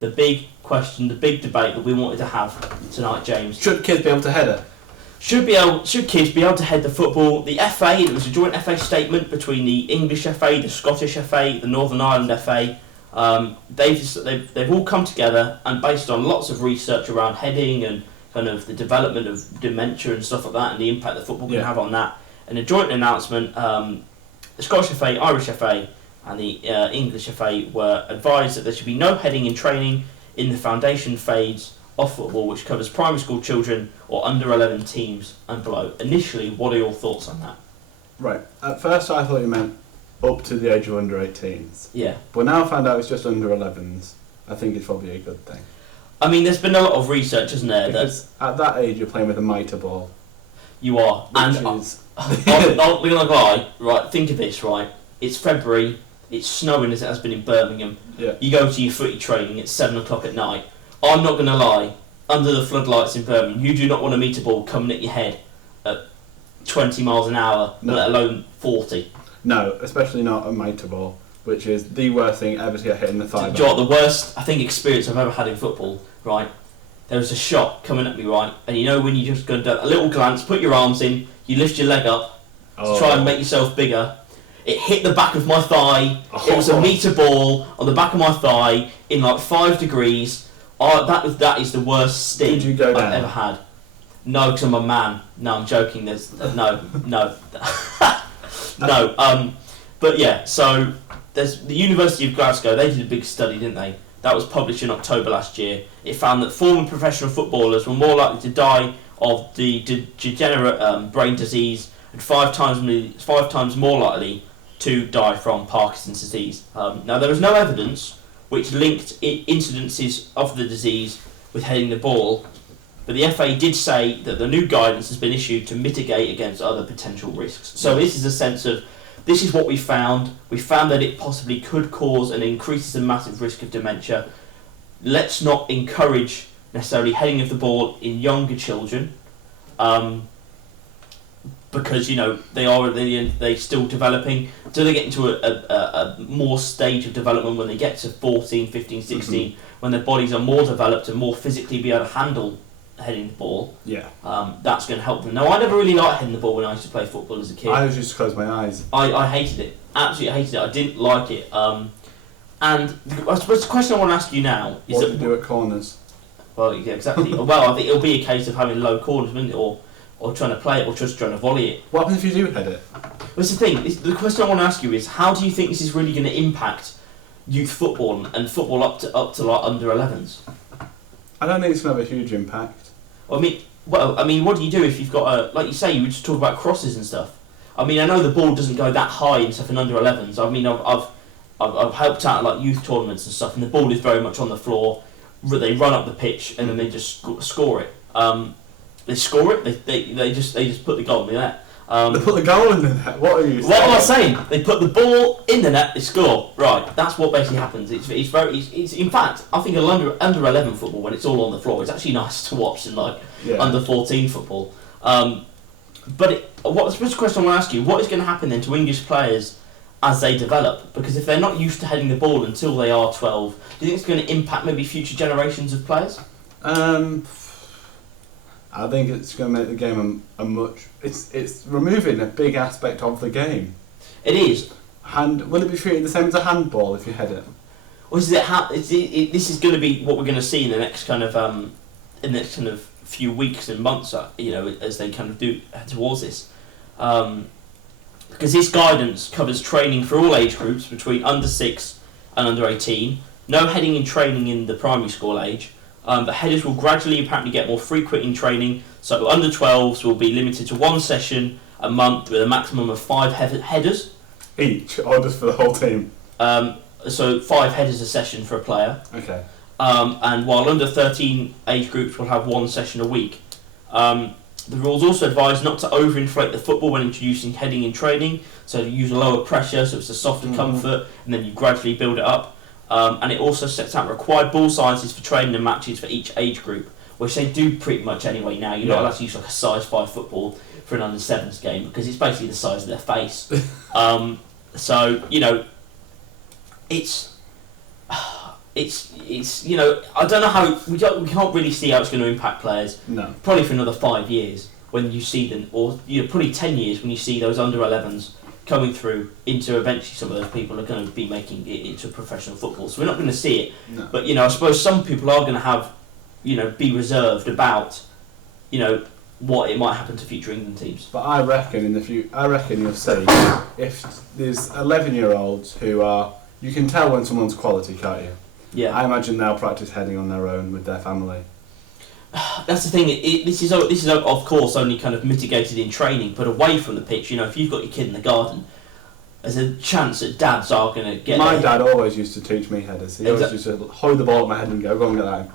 the big question, the big debate that we wanted to have tonight, James. Should kids be able to header? Should kids be able to head the football? The FA, it was a joint FA statement between the English FA, the Scottish FA, the Northern Ireland FA. They've all come together and based on lots of research around heading and kind of the development of dementia and stuff like that and the impact that football can have on that. In a joint announcement, the Scottish FA, Irish FA and the English FA were advised that there should be no heading in training in the foundation phase of football, which covers primary school children or under 11 teams and below. Initially, what are your thoughts on that? Right. At first I thought you meant up to the age of under 18s. Yeah. But now I found out it's just under 11s. I think it's probably a good thing. I mean, there's been a lot of research, isn't there? Because at that age you're playing with a mitre ball. You are. I'm not going to lie, right, think of this, right? It's February, it's snowing as it has been in Birmingham. Yeah. You go to your footy training at 7 o'clock at night. I'm not going to lie, under the floodlights in Birmingham, you do not want a metre ball coming at your head at 20 miles an hour, let alone 40. No, especially not a mitre ball, which is the worst thing ever to get hit in the thigh. Do you know what, the worst, I think, experience I've ever had in football, right? There was a shot coming at me, right? And you know when you just go and do a little glance, put your arms in, you lift your leg up to try and make yourself bigger. It hit the back of my thigh. It was a metre ball on the back of my thigh in like 5 degrees. That is the worst sting Did you go down? I've ever had. No, because I'm a man. No, I'm joking. There's no. No. But yeah, so there's the University of Glasgow. They did a big study, didn't they? That was published in October last year. It found that former professional footballers were more likely to die of the degenerate brain disease and 5 times more likely to die from Parkinson's disease. Now, there was no evidence which linked incidences of the disease with heading the ball, but the FA did say that the new guidance has been issued to mitigate against other potential risks. So this is a sense of, this is what we found. We found that it possibly could cause and increases the massive risk of dementia. Let's not encourage necessarily heading of the ball in younger children, because, you know, they're still developing. So they get into a more stage of development when they get to 14, 15, 16, when their bodies are more developed and more physically be able to handle heading the ball. Yeah. That's going to help them. Now, I never really liked heading the ball when I used to play football as a kid. I used to close my eyes. I hated it. Absolutely hated it. I didn't like it. And I suppose the question I want to ask you now is what do you do at corners? Well, yeah, exactly. Well, I think it'll be a case of having low corners, wouldn't it? Or trying to play it, or just trying to volley it. What happens if you do head it? That's the thing. The question I want to ask you is, how do you think this is really going to impact youth football and football up to like under 11s? I don't think it's going to have a huge impact. I mean, what do you do if you've got like you say, you would just talk about crosses and stuff. I mean, I know the ball doesn't go that high and stuff in under 11s. I mean, I've helped out at like youth tournaments and stuff, and the ball is very much on the floor. They run up the pitch and then they just score it. They score it. They just put the goal in the net. They put the goal in the net. What are you saying? What am I saying? They put the ball in the net. They score. Right. That's what basically happens. It's in fact, I think under 11 football, when it's all on the floor, it's actually nice to watch than like under 14 football. But what's the question I want to ask you? What is going to happen then to English players as they develop? Because if they're not used to heading the ball until they are 12, do you think it's going to impact maybe future generations of players? I think it's going to make the game a much... It's removing a big aspect of the game. It is. Will it be treated the same as a handball if you head it? Or is it this is going to be what we're going to see in the next kind of few weeks and months, as they kind of head towards this. Because this guidance covers training for all age groups between under 6 and under 18. No heading in training in the primary school age. But headers will gradually apparently get more frequent in training, so under 12s will be limited to 1 session a month with a maximum of 5 headers. Each, or just for the whole team? So 5 headers a session for a player. Okay. And while under 13 age groups will have 1 session a week. The rules also advise not to overinflate the football when introducing heading in training, so to use a lower pressure so it's a softer comfort, and then you gradually build it up. And it also sets out required ball sizes for training and matches for each age group, which they do pretty much anyway now. You're not allowed to use like a size 5 football for an under 7s game because it's basically the size of their it's you know, I don't know how we can't really see how it's going to impact players. No. Probably for another 5 years when you see them, or probably 10 years when you see those under 11s coming through into eventually some of those people are going to be making it into professional football. So we're not going to see it. No. But I suppose some people are going to have, be reserved about, what it might happen to future England teams. But I reckon in the future, you'll see if there's 11-year-olds who are, you can tell when someone's quality, can't you? Yeah. I imagine they'll practice heading on their own with their family. That's the thing. This is of course only kind of mitigated in training, but away from the pitch, if you've got your kid in the garden, there's a chance that dads are going to get. My dad always used to teach me headers. He always used to hold the ball at my head and go and get that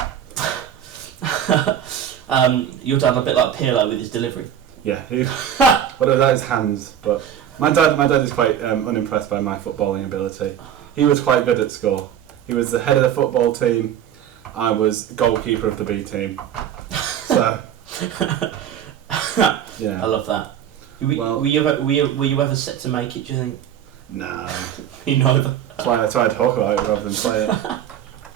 in. Your dad a bit like Pirlo with his delivery. Yeah, but it was his hands. But my dad is quite unimpressed by my footballing ability. He was quite good at school. He was the head of the football team. I was goalkeeper of the B team. So, yeah. I love that. Were you ever set to make it? Do you think? No. You neither. That's why I talk about it rather than play it.